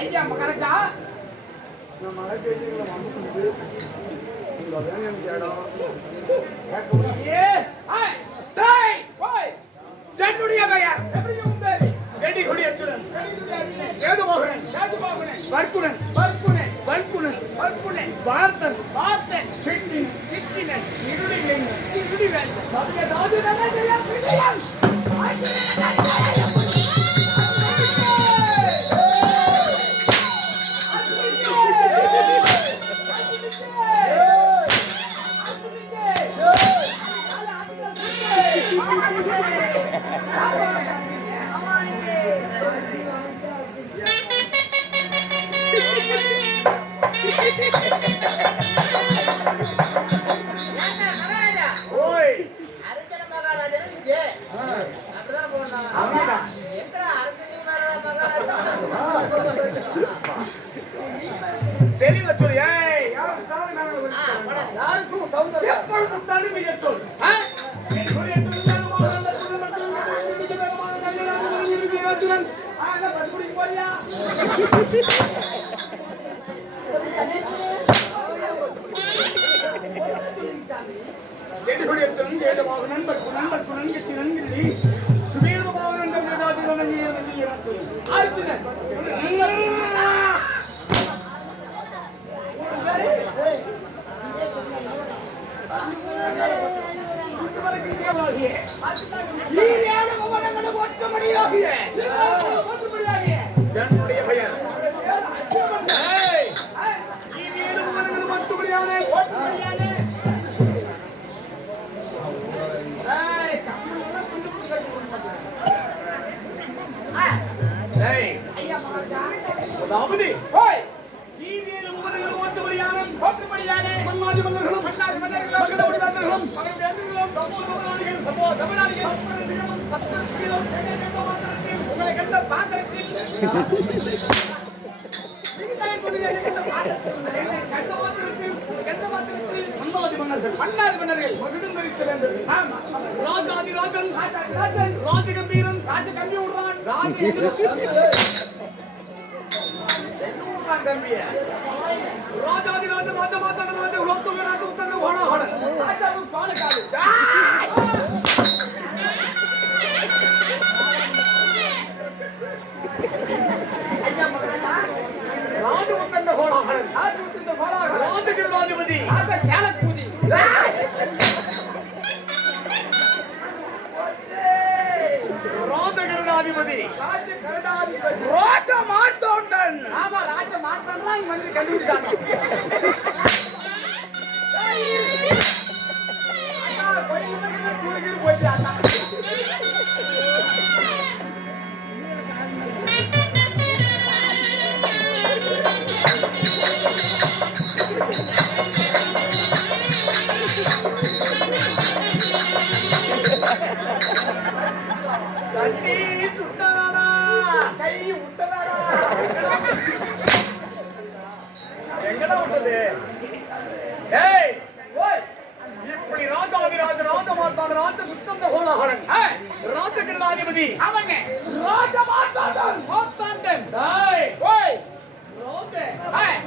ஐயா மகரஜா நான் மழை பெய்யுங்கள வந்து உங்க வேணும் இடம் என்னுடைய பெயர் வெடி கொடி எத்துடன் ஏது மோகனன் வர்க்குணன் வர்க்குணன் வர்க்குணன் வர்க்குணன் பார்த்தன் பார்த்தன் சித்தினன் சித்தினன் இருடிவேன் இருடிவேன் சத்ய ராஜு நகஜய விஜயன் எப்பொழுதும் தனிமையை சொல் என்னுடைய பெயர் அதாவது உங்களை கண்ட பாத்திரத்தில் ராஜாதிராஜன் ராஜகம்பீரன் ராஜகம்பி விடுறான் ராஜாதிராஜ ராஜமாதான ராஜ உலோத்துக ராஜ உத்தர ஓணாஹட ராஜாவு பாலகாடு ஐயா மகனா ராஜ உத்தர ஓணாஹட ராஜ உத்தர ஓணாஹட ராஜகிராதிபதி ராஜ கேலக்கூதி ராஜகிராதிபதி ராஜ மார்த்தோண்டன் ஆமா ராஜ மார்த்தோண்டன் இங்க வந்து கண்டுபிடிச்சாங்க அண்ணா கோயிலுக்கு கூடிக்கு போயிட்டாங்க கட்டி சுட்டதாடா கை விட்டதாடா எங்கடா விட்டது ஏய் ஓய் இப்படி ராஜாதிராஜ ராஜமார்த்தாண்ட ராஜ சுத்தந்த கோலாகலன் ராஜகிராதிபதி அவங்க ராஜமார்த்தாண்டன் மார்த்தாண்டன் டேய் ஓய் ரோதே ஏய்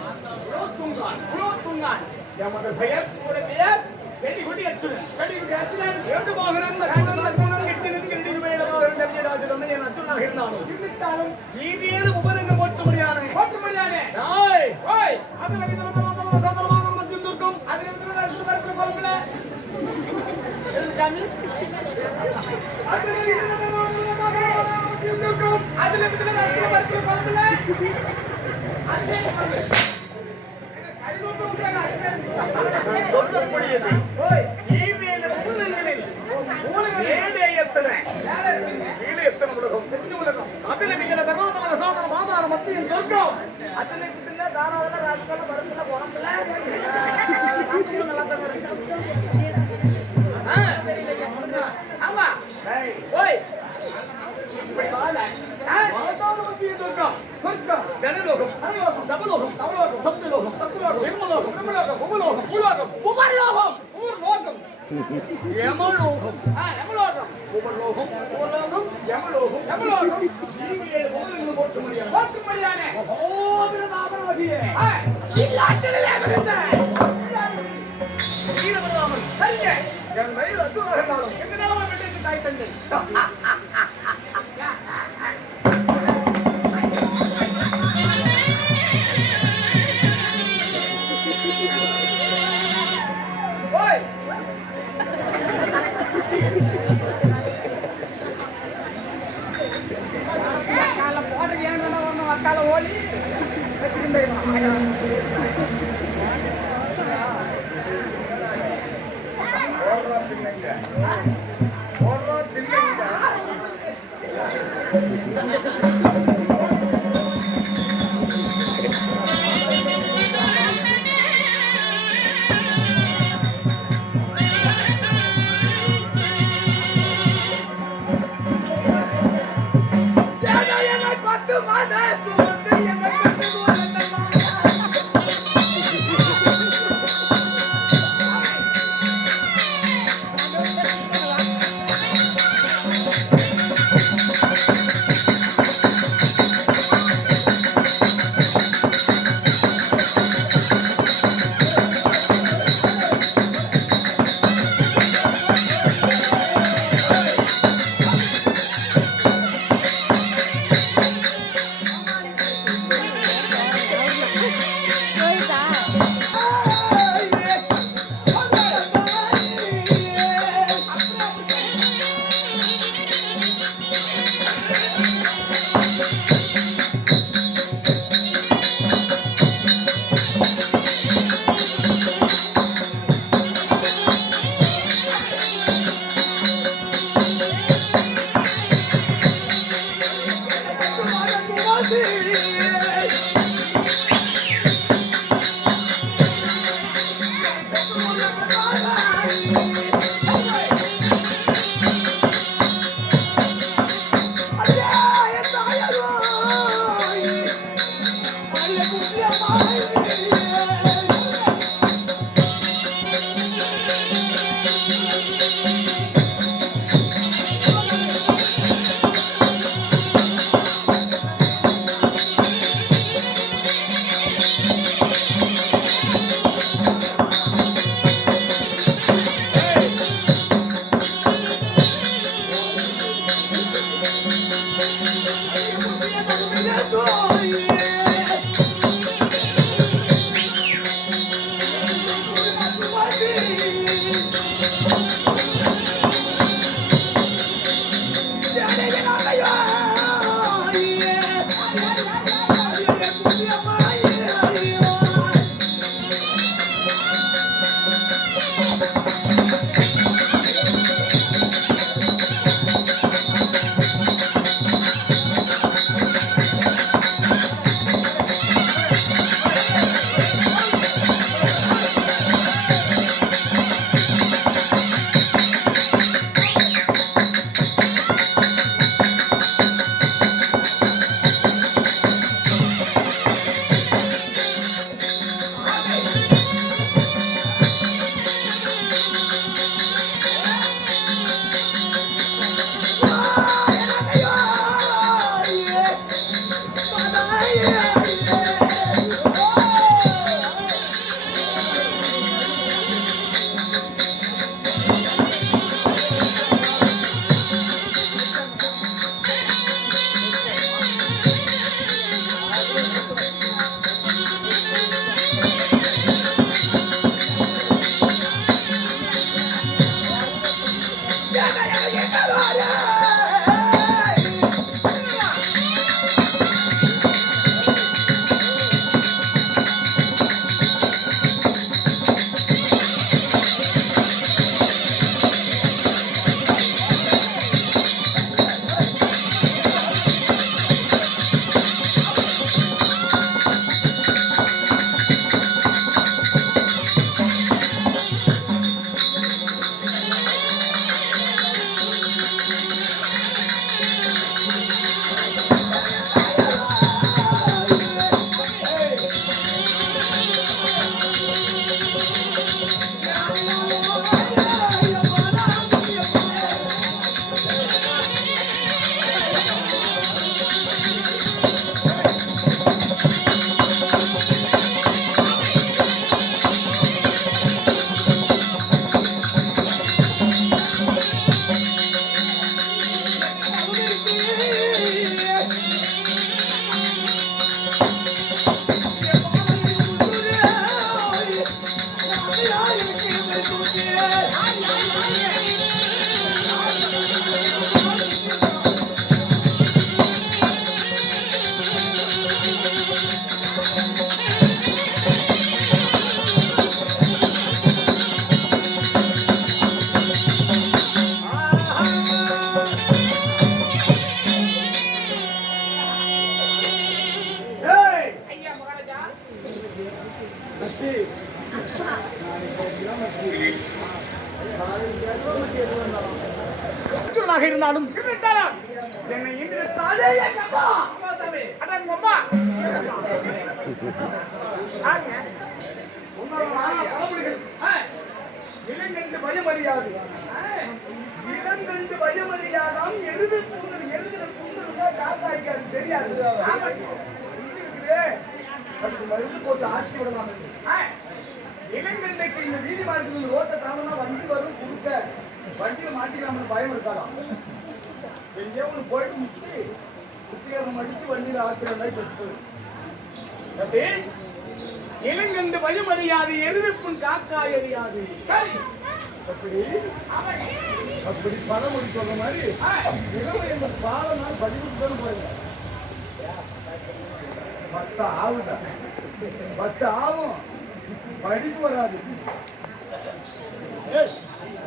ரோத்துங்கான் எமது பெயர் உடைய பெயர் வெடி கொடி அச்சுடன் வெடி கொடி அச்சுடன் ஏண்டு மோகனன் மக்குணன் கெட்டினன் கிரடி மேலமாக நபியராஜ தன்னையன் அச்சுனாக இருந்தாலும் ஈவேறு உபரங்க போட்டுபடியானே டேய் ஓய் அதுல விதமான சந்தர்மாக மத்தியம் துர்க்கம் அதுல சுவர்க்கு போகல ஜாமி அதுல விதமான மத்தியம் துர்க்கம் அதுல சுவர்க்கு போகல சொல்லக்கூடியது ஈவேல மூலங்களில் ஏழையத்தனை உலகம் தெரிஞ்ச உலகம் அதில் மிக தர்மாதமன சாதன மாதான மத்தியில் தோற்றம் அதில் இப்படில தாராள ராஜ்கால வரத்துல போறதுல ஆமா ஓய் இப்படி வாழ மாதான மத்தியில் தோற்றம் சொர்க்கம் கணலோகம் அனலோகம் தபலோகம் தபலோகம் சப்தலோகம் சப்தலோகம் பிரம்மலோகம் பிரம்மலோகம் பூலோகம் பூலோகம் புமர்லோகம் பூர்லோகம் யமலோகம் யமலோகம் உபலோகம் உலோகம் யமலோகம் எவ்வளோகம் ஈரேழு புவனங்களும் போற்றும்படியான போற்றும்படியான மகோதரதாமனாகிய இல்லாட்டிலே இருந்த வீரபராமன் சரிங்க என் வயிறு அத்துணாகின்றாலும் எங்க நிலமை பெற்று தாய் தந்தை ஓய் கால போடுறது ஏன் ஒன்று அக்கால ஓடி வச்சிருந்தேன் ஓடுறா பிள்ளைங்க ஓடுறா பிள்ளைங்க என்னை பத்து மாத சுமந்து என்னை பத்து அச்சுவனாக இருந்தாலும் திருட்டாளன். என்னை இன்று தாலேயே கப்பா அம்மா சாமி. அட உங்க அம்மா. யாருங்க? உன்னோட பழமொழிகள் இளங்கண்டு பயமறியாது இளங்கண்டு பயமறியாதாம் எருது எருதுல புண்ணு காத்தாய்க்கு அது தெரியாது இருக்குதே, அதுக்கு மருந்து போட்டு ஆட்சி விடலாம். இளங்கண்டைக்கு இந்த வீதி மார்க்கெட் ரோட்டை தாண்டா வண்டி வரும் குறுக்க வண்டியில மாட்டிக்கலாம்னு பயம் இருக்கலாம். எங்கேயோ ஒன்று போயிட்டு முட்டி குட்டியாரம் அடிச்சு வண்டியில ஆட்சி அப்படி இளங்கண்டு பயம் அறியாது எருதுக்கும் காக்கா எறியாது. சரி. அப்படி அப்படி பழமொழி சொல்ற மாதிரி இளமை என்ற பாலனால் பதிவுக்கு போயிருங்க. 10 ஆகுதா 10 ஆகும் படிப்பு வராது.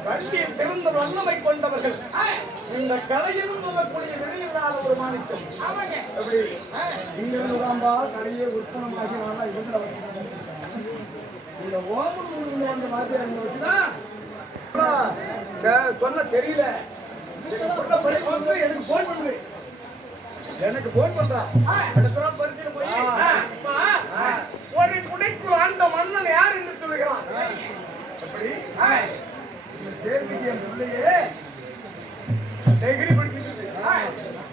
கல்வியில் பிறந்த வல்லமை கொண்டவர்கள் இந்த கலையிலும் சொல்லக்கூடிய வெளியில்லாத ஒரு மாணிக்கம். ஆமாங்க. எப்படி இங்கிருந்து தான்பா கலையை உற்பத்தமாகி வாங்க இவங்க இந்த ஓமன் அந்த மாதிரி வச்சுதான் சொன்ன தெரியல. எனக்கு போன் பண்ணுது, எனக்கு போன் பண்றான். ஒரு குடைக்குள் ஆண்ட மன்னன் யார் என்று சொல்லுகிறான். அப்படி இந்த கேள்விக்கு என் பிள்ளையே டிகிரி படிச்சுட்டு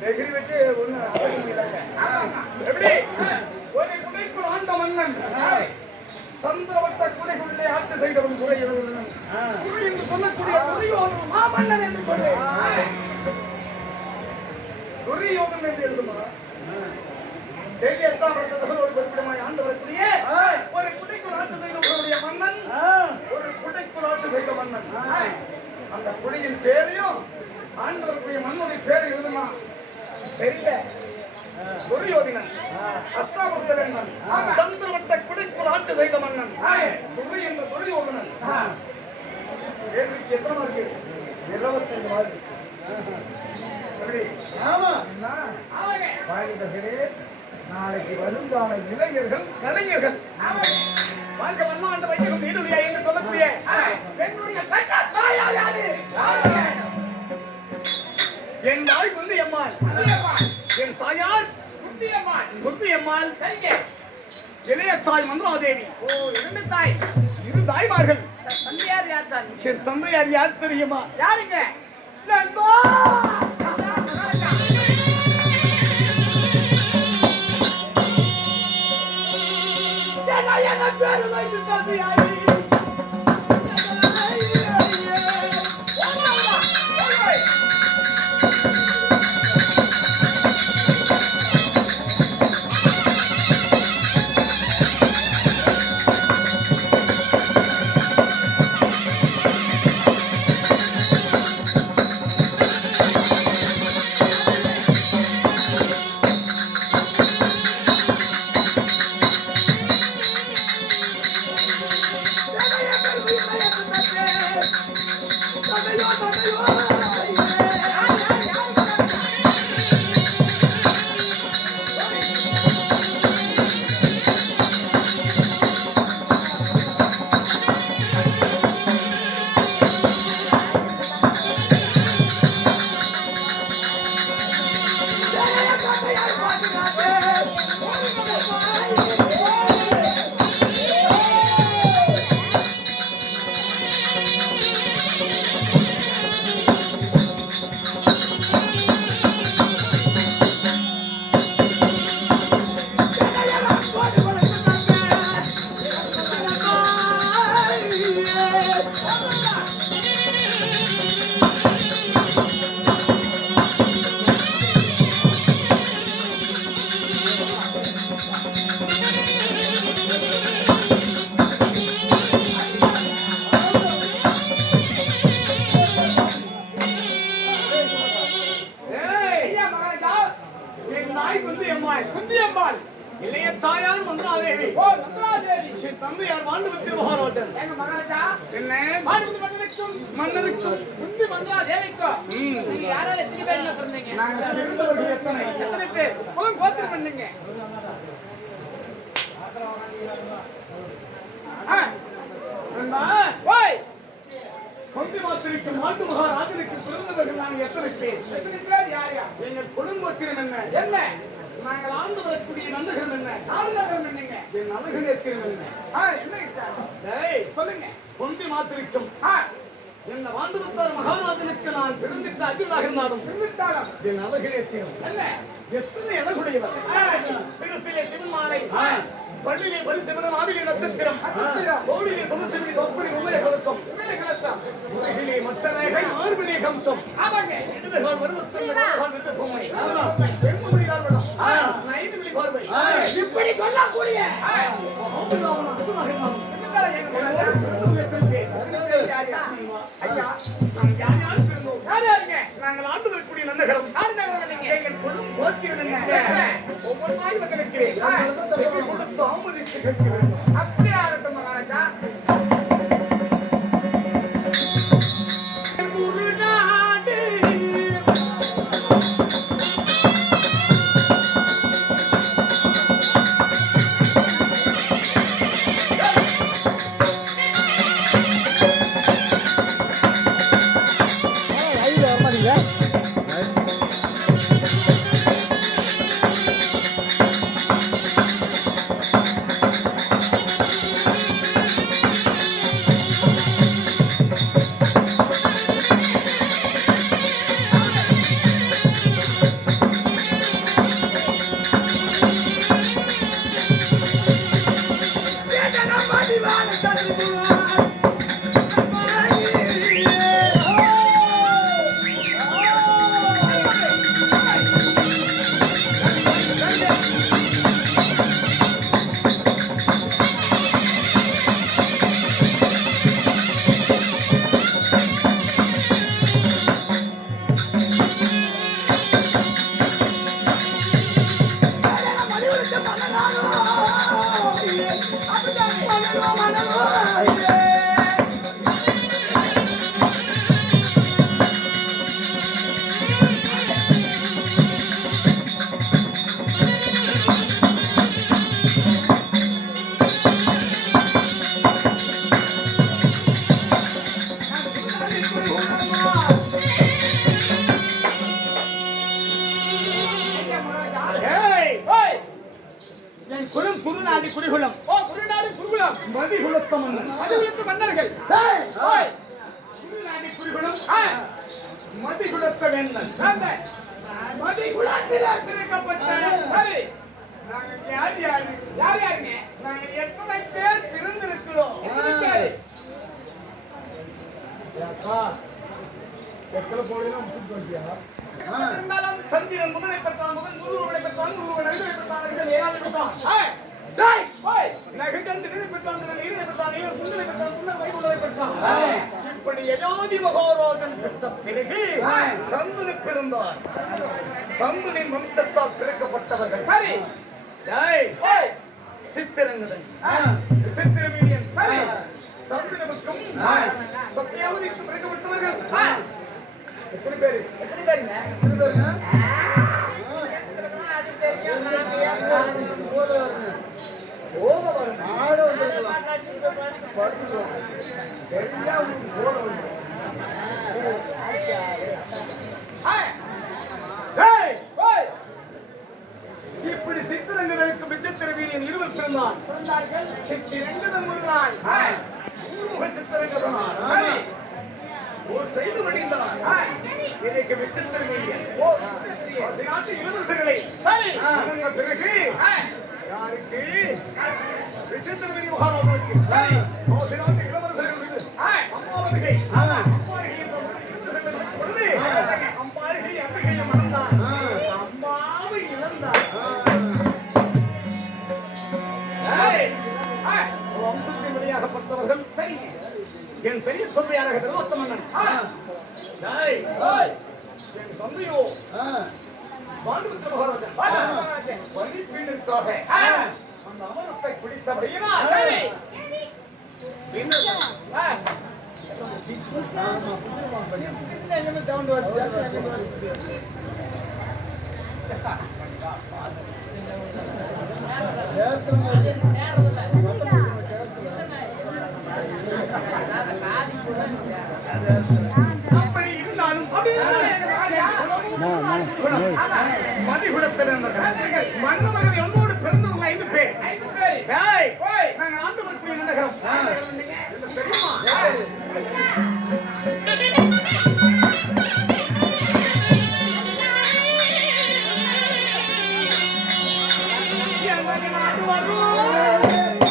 டிகிரி விட்டு ஒண்ணு எப்படி ஒரு குடைக்குள் ஆண்ட மன்னன் சந்திரவட்ட குடைக்குள்ளே ஆட்சி செய்தவன் குறை என்று சொல்லக்கூடிய துரியோதன் மாமன்னன் என்று சொல்லு. துரியோதன் என்று எழுதுமா தேவி 8ஆம் வருடத்தில் ஒரு குறிப்பிடமாய் ஆண்டு வரக்கூடிய ஒரு குடைக்குள் ஆட்சி செய்தவர்களுடைய மன்னன், ஒரு குடைக்குள் ஆட்சி செய்த மன்னன். அந்த குடியின் பேரையும் ஆண்டு வரக்கூடிய மன்னனுடைய பேரை எழுதுமா தெரியல. துரியோதனன் அஸ்தாபுத்தரன் சந்திரவட்ட குடைக்குள் ஆட்சி செய்த மன்னன் துரி என்ற துரியோதனன். கேள்விக்கு எத்தனை மார்க்கு? 25 மார்க்கு. எப்படி? ஆமா நாளைக்கு வருங்கால இளைஞர்கள் கலைஞர்கள் வாழ்க்கை மன்னாண்டு வைக்கும் நீடுலியா என்று சொல்லக்கூடிய என்னுடைய தாயார் யாரு? என் தாய் வந்து எம்மாள், என் தாயார் குத்தியம்மாள், இளைய தாய் மந்திராதேவி. ஓ, 2 தாய். 2 தாய்மார்கள். தந்தையார் யார் சாமி? சரி, தந்தையார் யார் தெரியுமா? யாருங்க? நண்பா என்ன பேரு வைத்து தந்தையாரி குந்தியம்மாள். இளைய தாயார் மந்திராதேவி. ஓ, மந்திராதேவி. சரி, தந்தையார் மாண்டவத்தில் மகாராஜன். எங்க மகாராஜா என்ன மாடுபுத்தி மன்னனுக்கும் மன்னருக்கும் குந்தி மந்திராதேவிக்கும் நீங்க யாரால எத்தனை பேர் என்ன சொன்னீங்க? நாங்கள் இருந்தவர்கள் எத்தனை? எத்தனை பேர்? புலம் கோத்திரம் பண்ணுங்க. நண்பா, ஓய் கொண்டு மாத்திருக்கும் நாட்டு மகாராஜனுக்கு பிறந்தவர்கள் நாங்கள் எத்தனை பேர்? எத்தனை பேர் யார் யார் எங்கள் குடும்பத்தினம் என்ன? என்ன நாங்கள் ஆண்டு வரக்கூடிய நந்தகம் என்ன? நாலு நகரம் என்னங்க என் அழகு நேர்க்கிறோம் என்ன? என்ன வித்தியாசம்? டேய், சொல்லுங்க கொண்டு மாத்திருக்கும் ஆ என்ன வாழ்ந்துவத்தார் மகாராஜனுக்கு நான் பிறந்திட்ட அகிலாக இருந்தாலும் திருவிட்டாளம் என் அழகு நேர்க்கிறோம் என்ன எத்தனை அழகுடையவர். சிறுசிலே சிவன்மாலை, பள்ளியிலே பரிசுவிடம், ஆவிலே நட்சத்திரம், கோவிலே தொகுசிவிடி தொப்படி உமைய கலசம், உலகிலே மத்தரேகை மார்பிலே கம்சம், ஆமாங்க இடதுகால் வருவத்தில் வலதுகால் விருது பொம்மை, பெண்மொழி கால்வடம், நைதுவிழி பார்வை, இப்படி சொல்லக்கூடிய ஆம்புலாவன அற்புதமாக இருந்தாலும் திருவிட்டாளம் எங்க போனாங்க? யார் யார்? ஐயா நாம் யார் யார் பிறந்தோம்? யார் யாருங்க நாங்கள் ஆண்டு வரக்கூடிய நன்னகரம் யார் நகரம் நீங்க எங்கள் கொள்ளும் போக்கியம் என்ன? ஒவ்வொரு நாய் வந்திருக்கிறேன் கொடுத்து ஆமதித்து கேட்க வேண்டும். அப்படியே ஆகட்டும் மகாராஜா குருநாடு என் குலம் குருநாடி குடிகுலம் ஓ குருநாடு குருகுலம் மதிகுலத்த மன்னன் மதுவிலத்து மன்னர்கள் ஓய்! குருநாடி குடிகுலம் மதிகுலத்த வேந்தன் மதிகுலத்திலே பிறக்கப்பட்ட சரி நாங்கள் யார் யாரு? யார் யாருங்க நாங்கள் எத்தனை பேர் பிறந்திருக்கிறோம்? எத்தனை பேர்? எத்தனை போடலாம் சொல்லியா? இருந்தாலும் சந்திரன் முதலை பெற்றான், முதல் குருவனை பெற்றான், குருவன் நடுவை பெற்றான், நடுவன் ஏழாவது பெற்றான். டேய் ஓய் நகங்கன் திருடனை பெற்றான், திருடன் ஈரனை பெற்றான், ஈரன் சுந்தரை பெற்றான், சுந்தர் வைகுண்டரை பெற்றான். இப்படி யயாதி மகாராஜன் பெற்ற பிறகு சந்தனு பிறந்தார். சந்தனின் வம்சத்தால் பிறக்கப்பட்டவர்கள் சரி டேய், ஓய் சித்திரங்கதன், சித்திரவீரியன், சரி. சந்தனமுக்கும் சத்தியாவதிக்கும் பிறக்கப்பட்டவர்கள் எத்தனை பேரு? எத்தனை பேருங்க எத்தனை பேருங்க? அது தெரியும் நாங்க போக வரும் ஆட வந்திருக்கலாம். படுத்துக்கலாம். எல்லாம் உங்களுக்கு போட வேண்டும். டேய், ஓய் இப்படி சித்திரங்கதனுக்கு விசித்திரவீரியன் இருவர் பிறந்தான். பிறந்தார்கள் சித்திரங்கதன் ஒரு நாள் ஊர்முக சித்திரங்கதனார். சரி. ஓர் செய்து வடிந்தான். இன்றைக்கு விசித்திரவீரியன் நாட்டு இளவரசர்களை சரி வணங்க பிறகு யாருக்கு? விசித்திரவீரிய மகாராஜனுக்கு சரி. நாட்டு இளவரசர்களுக்கு அம்மாவதிகை அம்மாளிகை என்ற இளவரசர்களை கொண்டு அம்மாளிகை அம்பிகையை மணந்தான். அம்மாவை இழந்தான். வம்சத்தின் வழியாகப்பட்டவர்கள் சரிங்க என் பெரிய தந்தையான திருவத்த மன்னன். டேய், ஓய் என் தந்தையோ பாண்டுபுத்திர மகாராஜன் வரிப்பீடுக்காக அந்த அமரத்தை பிடித்தபடியினால் சரி பின்னர் ஆமா, புத்திரமா பையன். எங்க சவுண்ட் வருது சேர்த்துறோம். மொத்தம் சேர்த்துறோம். அப்படி இருந்தாலும் ஆமா. மதிகுல பிறந்தவர்கள் மன்னவர்கள் என்னோடு பிறந்தவங்க 5 பேர். ஏய், நாங்க ஆண்டு வரக்கூடிய நகரம் தெரியுமா? எங்க நாடு வரும்.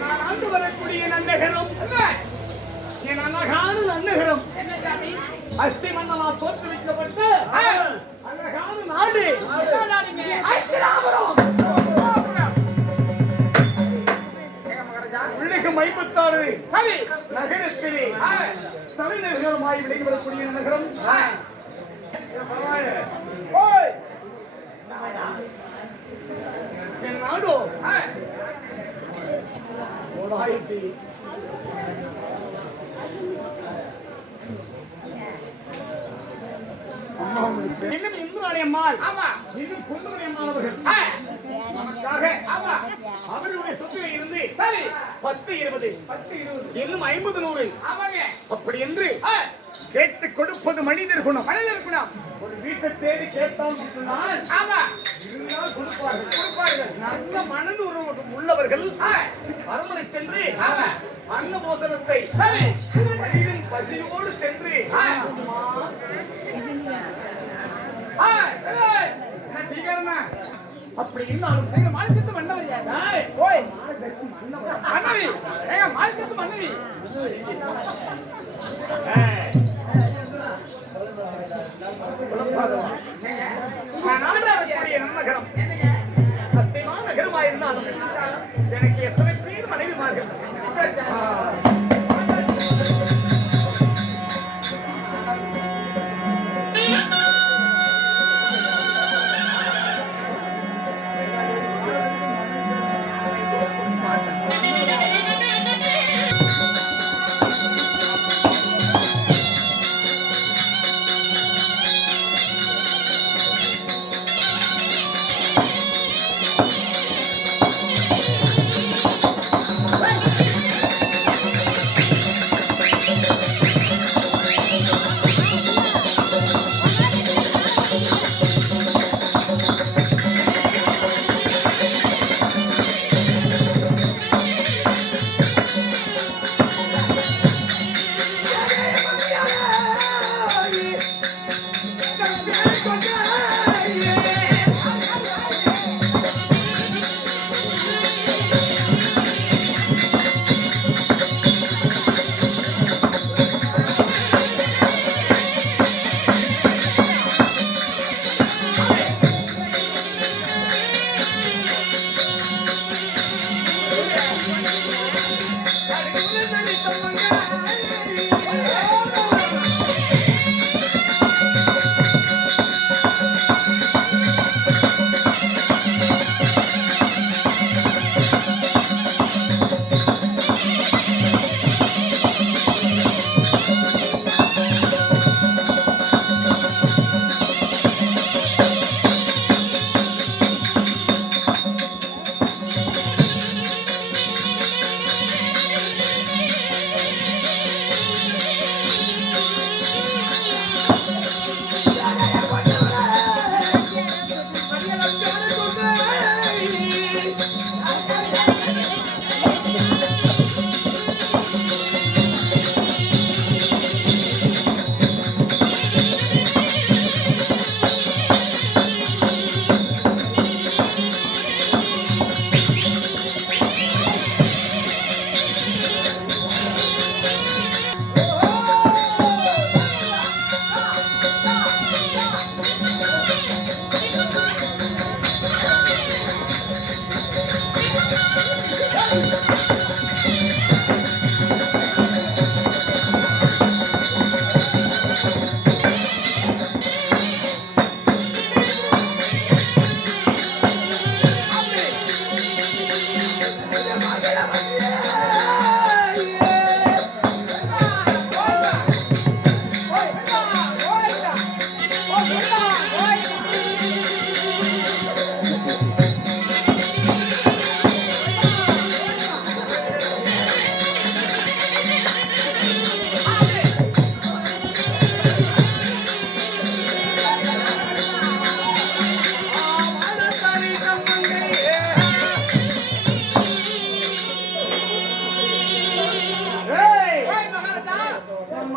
நான் ஆண்டு வரக்கூடிய நன்னகரம் என் அழகான நன்னகரம் அஸ்தி மன்னனால் தோற்றுவிக்கப்பட்டு அழகான நாடு ஐக்கிராபுரம். உள்ளகம் 56 நகரத்திலே தலைநகரமாய் விளங்கி நகரம் என் நாடோ ஓடாயிட்டு இன்னும் இந்துராணி அம்மாள் இன்னும் பொன்னுராணி அம்மாள் நமக்காக அவருடைய சொத்துல இருந்து 10 20 இன்னும் 50 100 அப்படி என்று கேட்டு கொடுப்பது மனிதர் குணம். ஒரு வீட்டை தேடி கேட்டோம் கொடுப்பார்கள். நல்ல மனது உள்ளவர்கள் அரண்மனை சென்று அன்ன மோதனத்தை மனிதன் பசியோடு சென்று அப்படி இருந்தாலும் எங்க மாநிலத்து மன்னவர் மன்னவி எங்க மாநிலத்து மன்னவி நகரம் சத்தியமான நகரமாயிருந்தாலும் எனக்கு எத்தனை பேர் மனைவிமார்கள்.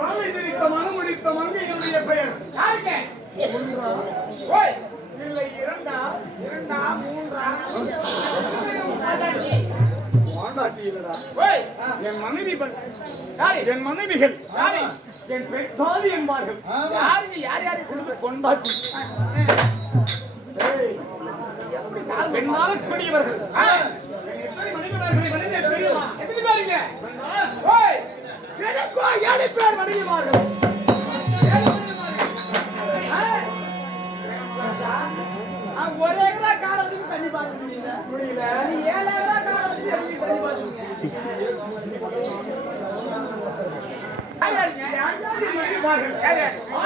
மாலை திரித்த மனம் முடித்த மங்கை என்னுடைய பெயர் யாருக்கு? ஒன்றா? ஓய், இல்லை இரண்டா இரண்டா, மூன்றா? பாட்டாச்சி. மாண்டாட்டி இல்லடா ஓய், என் மனைவி யாரு? என் மனைவிகள் யாரு? என் பெற்றாதி என்பார்கள் ஆமா. யாருக்கு? யார் யாருக்கு கொடுத்து? கொண்டாட்டி ஏய், எப்படி கால் வைப்பாங்க? பெண்ணாளக்கூடியவர்கள் ஆ. என் எத்தனை மனைவிமார்களை மனைவியை தெரியுமா எத்தனை பேருங்க? பெண்ணால் ஓய், எனக்கோ 7 பேர் மனைவிமார்கள் ஒரு ஏக்கரா காடை வச்சுட்டு தண்ணி பாய்ச்ச முடியல. முடியல நீ 7 ஏக்கரா காடை வச்சுட்டு எப்படி தண்ணி பாய்ச்சுவீங்க? யார் யாருங்க? மனைவிமார்கள் யார் யார்? ஆ.